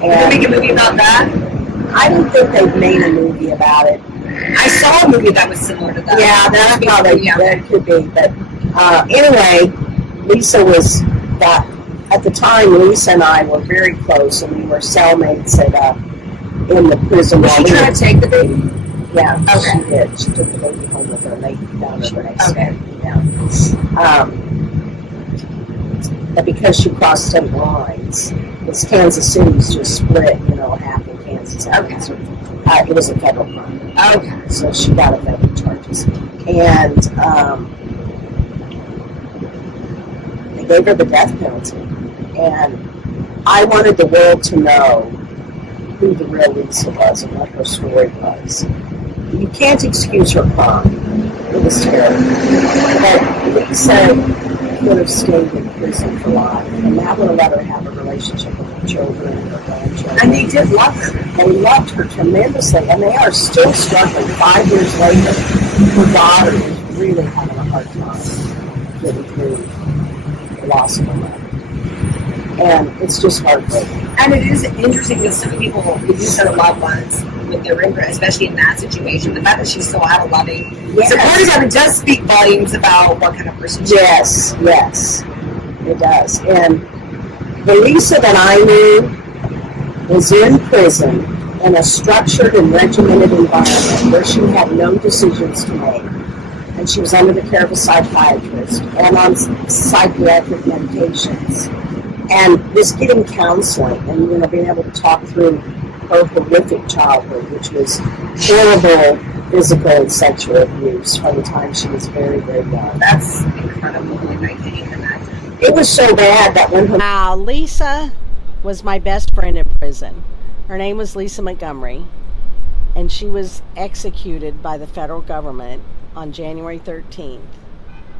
Did they make a movie about that? I don't think they've made a movie about it. I saw a movie that was similar to that. Yeah, that's probably, that could be. But anyway, Lisa was that. At the time, Lisa and I were very close, and we were cellmates in the prison. Was she trying to take the baby? Yeah, okay. She did. She took the baby home with her, and they found her next day. Yeah. But because she crossed state lines, because Kansas City's just split, half in Kansas. Okay. So, it was a federal crime. Okay. So she got a federal charges. And they gave her the death penalty. And I wanted the world to know who the real Lisa was and what her story was. You can't excuse her crime. It was terrible. But Lisa could have stayed in prison for life, and that would have let her have a relationship with her children and her grandchildren. And they did love her. They loved her tremendously, and they are still struggling 5 years later. Her daughter is really having a hard time getting through the loss of her mother. And it's just heartbreaking. And it is interesting because some people lose their loved ones with their immigrant, especially in that situation. The fact that she still had a loving, supportive mother does speak volumes about what kind of person she is. Yes, it does. And the Lisa that I knew was in prison in a structured and regimented environment where she had no decisions to make. And she was under the care of a psychiatrist and on psychiatric medications. And was getting counseling and being able to talk through her horrific childhood, which was horrible physical and sexual abuse from the time she was very, very young. That's incredible. I can't even imagine. It was so bad that when her... Now, Lisa was my best friend in prison. Her name was Lisa Montgomery, and she was executed by the federal government on January 13th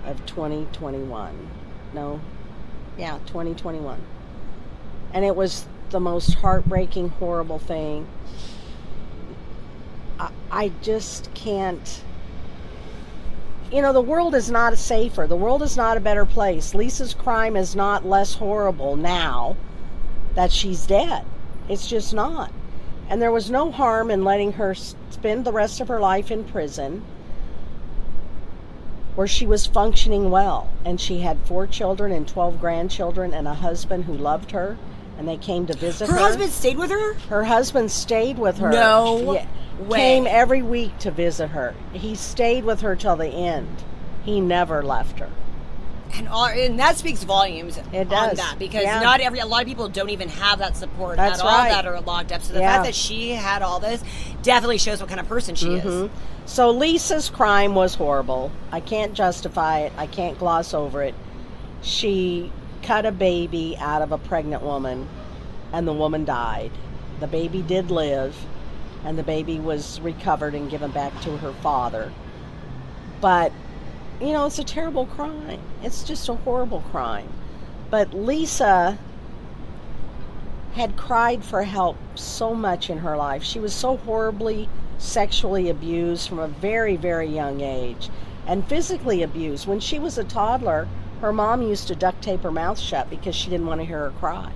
of 2021. 2021. And it was the most heartbreaking, horrible thing. I just can't... the world is not safer. The world is not a better place. Lisa's crime is not less horrible now that she's dead. It's just not. And there was no harm in letting her spend the rest of her life in prison. where she was functioning well, and she had 4 children and 12 grandchildren and a husband who loved her, and they came to visit her. Her husband stayed with her? Her husband stayed with her. No way. Came every week to visit her. He stayed with her till the end. He never left her. And that speaks volumes it does. On that, because yeah. a lot of people don't even have that support That's at right. all that are locked up. So the yeah. fact that she had all this definitely shows what kind of person she is. So Lisa's crime was horrible. I can't justify it. I can't gloss over it. She cut a baby out of a pregnant woman, and the woman died. The baby did live, and the baby was recovered and given back to her father. But you know, it's a terrible crime. It's just a horrible crime. But Lisa had cried for help so much in her life. She was so horribly sexually abused from a very, very young age, and physically abused. When she was a toddler, her mom used to duct tape her mouth shut because she didn't want to hear her cry.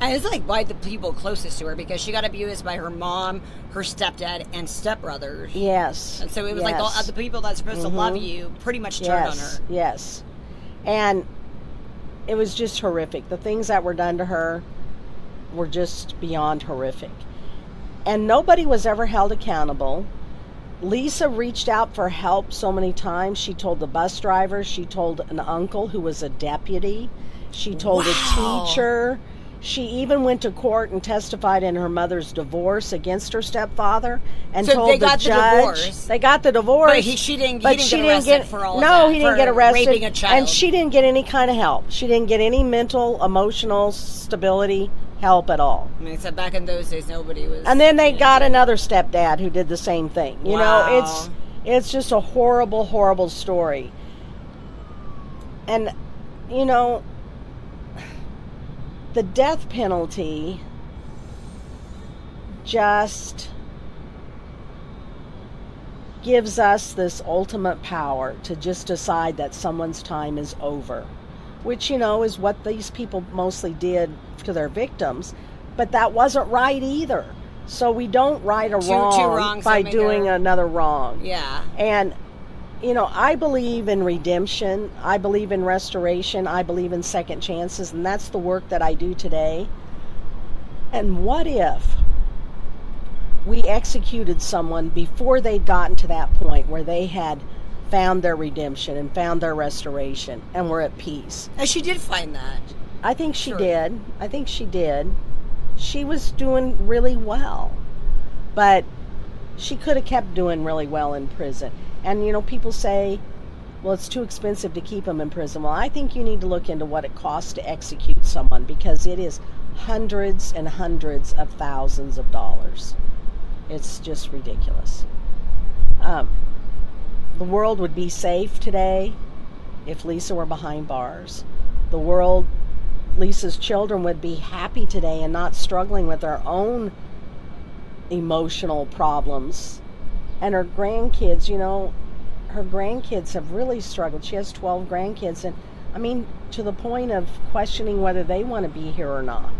And it's like by the people closest to her, because she got abused by her mom, her stepdad, and stepbrothers. Yes. And so it was like the people that's supposed to love you pretty much turned on her. Yes. And it was just horrific. The things that were done to her were just beyond horrific. And nobody was ever held accountable. Lisa reached out for help so many times. She told the bus driver. She told an uncle who was a deputy. She told a teacher. She even went to court and testified in her mother's divorce against her stepfather, and so told they got the judge they got the divorce. But he didn't get arrested for all of that. No, he didn't get arrested. Raping a child. And she didn't get any kind of help. She didn't get any mental, emotional stability help at all. I mean, so back in those days, nobody was. And then they got another stepdad who did the same thing. You know, it's just a horrible, horrible story. And you know, the death penalty just gives us this ultimate power to just decide that someone's time is over, which, you know, is what these people mostly did to their victims. But that wasn't right either. So we don't right a wrong by doing another wrong. Yeah. And you know, I believe in redemption. I believe in restoration. I believe in second chances, and that's the work that I do today. And what if we executed someone before they'd gotten to that point where they had found their redemption and found their restoration and were at peace? And she did find that. I think she did. I think she did. She was doing really well, but she could have kept doing really well in prison. And, you know, people say, well, it's too expensive to keep them in prison. Well, I think you need to look into what it costs to execute someone, because it is hundreds and hundreds of thousands of dollars. It's just ridiculous. The world would be safe today if Lisa were behind bars. The world, Lisa's children would be happy today and not struggling with their own emotional problems. And her grandkids, you know, her grandkids have really struggled. She has 12 grandkids, and I mean, to the point of questioning whether they want to be here or not.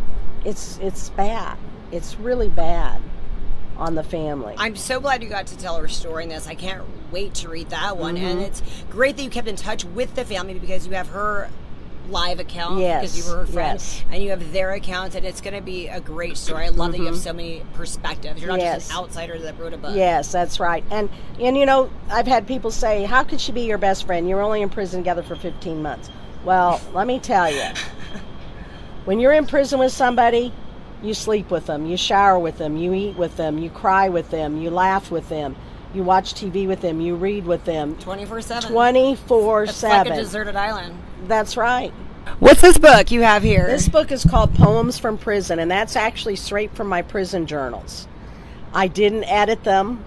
It's bad. It's really bad on the family. I'm so glad you got to tell her story in this. I can't wait to read that one. And it's great that you kept in touch with the family, because you have her live account, because you were her friend, and you have their account, and it's going to be a great story. I love that you have so many perspectives. You're not just an outsider that wrote a book. Yes, that's right. And you know, I've had people say, how could she be your best friend? You were only in prison together for 15 months. Well, let me tell you, when you're in prison with somebody, you sleep with them, you shower with them, you eat with them, you cry with them, you laugh with them, you watch TV with them, you read with them. 24/7. 24/7. It's like a deserted island. That's right. What's this book you have here? This book is called Poems from Prison, and that's actually straight from my prison journals. I didn't edit them.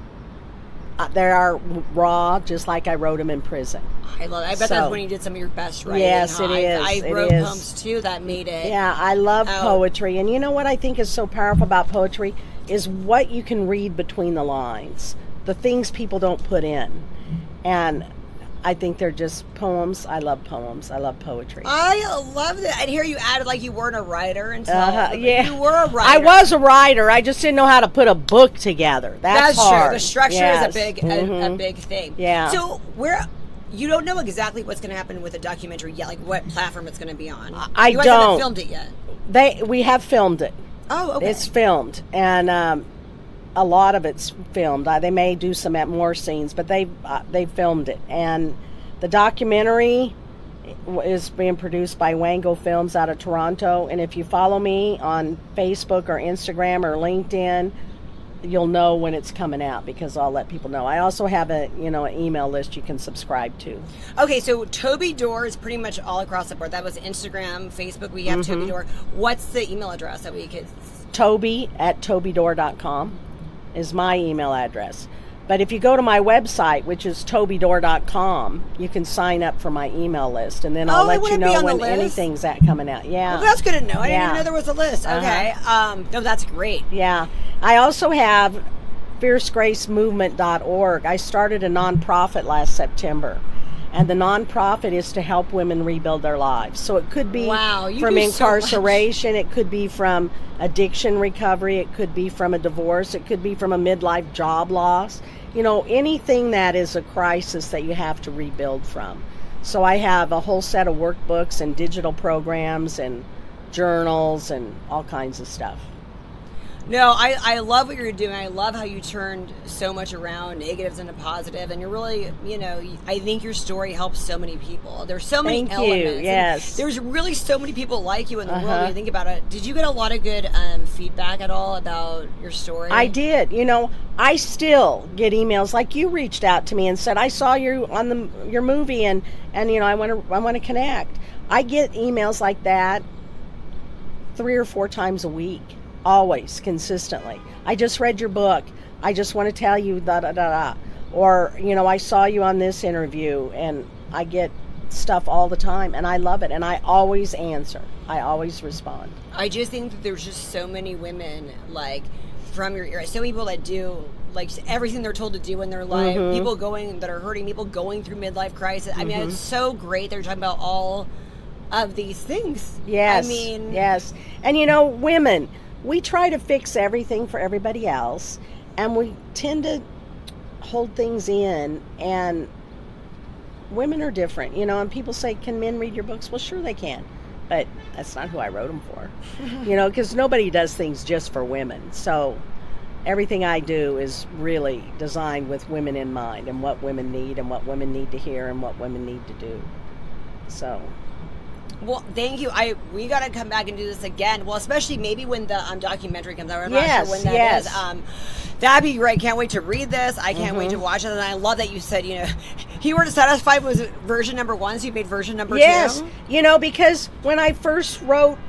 They are raw, just like I wrote them in prison. I love it. I bet that's when you did some of your best writing. Yes, it is. I wrote poems too that made it. Yeah, I love poetry. And you know what I think is so powerful about poetry is what you can read between the lines, the things people don't put in. And I think they're just poems. I love poems. I love poetry. I love that. And here you added like you weren't a writer until you were a writer. I was a writer. I just didn't know how to put a book together. That's hard. True. The structure is a big thing. Yeah. So you don't know exactly what's going to happen with the documentary yet, like what platform it's going to be on. I you guys don't. haven't filmed it yet. We have filmed it. Oh, okay. It's filmed, and a lot of it's filmed. They may do some more scenes, but they filmed it. And the documentary is being produced by Wango Films out of Toronto. And if you follow me on Facebook or Instagram or LinkedIn, you'll know when it's coming out, because I'll let people know. I also have an email list you can subscribe to. Okay, so Toby Dorr is pretty much all across the board. That was Instagram, Facebook. We have Toby Dorr. What's the email address that we could? Toby@tobydorr.com is my email address. But if you go to my website, which is tobydorr.com, you can sign up for my email list, and then I'll let you know when anything's coming out. Yeah. Well, that's good to know. I didn't even know there was a list. Okay. No, that's great. Yeah. I also have fiercegracemovement.org. I started a nonprofit last September, and the nonprofit is to help women rebuild their lives. So it could be from incarceration, it could be from addiction recovery, it could be from a divorce, it could be from a midlife job loss. Anything that is a crisis that you have to rebuild from. So I have a whole set of workbooks and digital programs and journals and all kinds of stuff. No, I love what you're doing. I love how you turned so much around, negatives into positive, and you're really, I think your story helps so many people. There's so many elements. Yes. There's really so many people like you in the world when you think about it. Did you get a lot of good feedback at all about your story? I did. I still get emails like you reached out to me and said, I saw you on your movie and I want to connect. I get emails like that 3 or 4 times a week. Always, consistently. I just read your book. I just want to tell you da da da da. Or, I saw you on this interview, and I get stuff all the time, and I love it, and I always answer. I always respond. I just think that there's just so many women, like, from your era, so many people that do, like, everything they're told to do in their life, people that are hurting, people going through midlife crisis. I mean, it's so great they're talking about all of these things. Yes. Yes. And, women, we try to fix everything for everybody else, and we tend to hold things in, and women are different, and people say, can men read your books? Well, sure they can, but that's not who I wrote them for, because nobody does things just for women. So everything I do is really designed with women in mind, and what women need, and what women need to hear, and what women need to do. So... Well, thank you. We got to come back and do this again. Well, especially maybe when the documentary comes out. I'm not sure when that is. That'd be great. Can't wait to read this. I can't wait to watch it. And I love that you said, you weren't satisfied with version number 1, so you made version number 2. Yes. Because when I first wrote,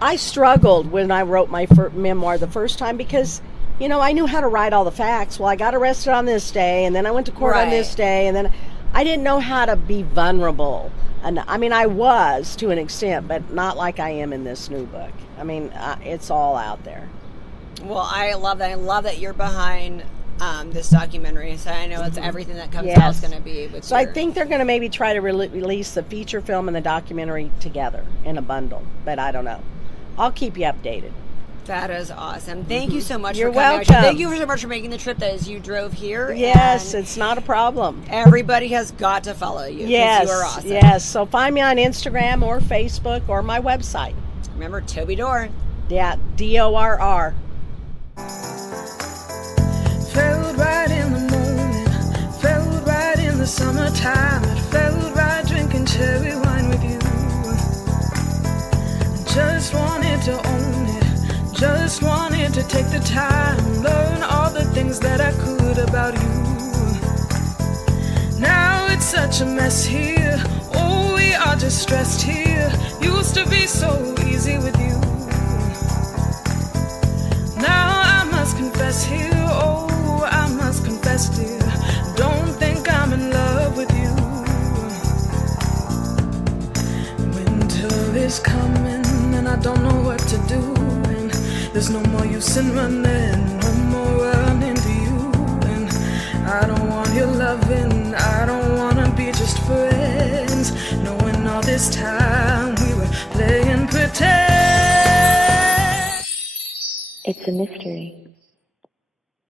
I struggled when I wrote my memoir the first time because, I knew how to write all the facts. Well, I got arrested on this day, and then I went to court on this day, and then I didn't know how to be vulnerable. And I mean, I was to an extent, but not like I am in this new book. I mean, it's all out there. Well, I love that. I love that you're behind this documentary. So I know it's everything that comes out is going to be. So I think they're going to maybe try to release the feature film and the documentary together in a bundle, but I don't know. I'll keep you updated. That is awesome. Thank you so much You're for coming welcome. out. Thank you so much for making the trip as you drove here. Yes, it's not a problem. Everybody has got to follow you. Yes, you are awesome. Yes. So find me on Instagram or Facebook or my website. Remember, Toby Dorr. Yeah, DORR. Felt right in the moment, felt right in the summertime. It felt right drinking cherry wine with you. Just wanted to own it. Just wanted to take the time, learn all the things that I could about you. Now it's such a mess here. Oh, we are just stressed here. Used to be so easy with you. Now I must confess here. Oh, I must confess, dear. Don't think I'm in love with you. Winter is coming and I don't know what to do. There's no more use in running, no more running to you. And I don't want your loving, I don't wanna be just friends. Knowing all this time we were playing pretend. It's a mystery.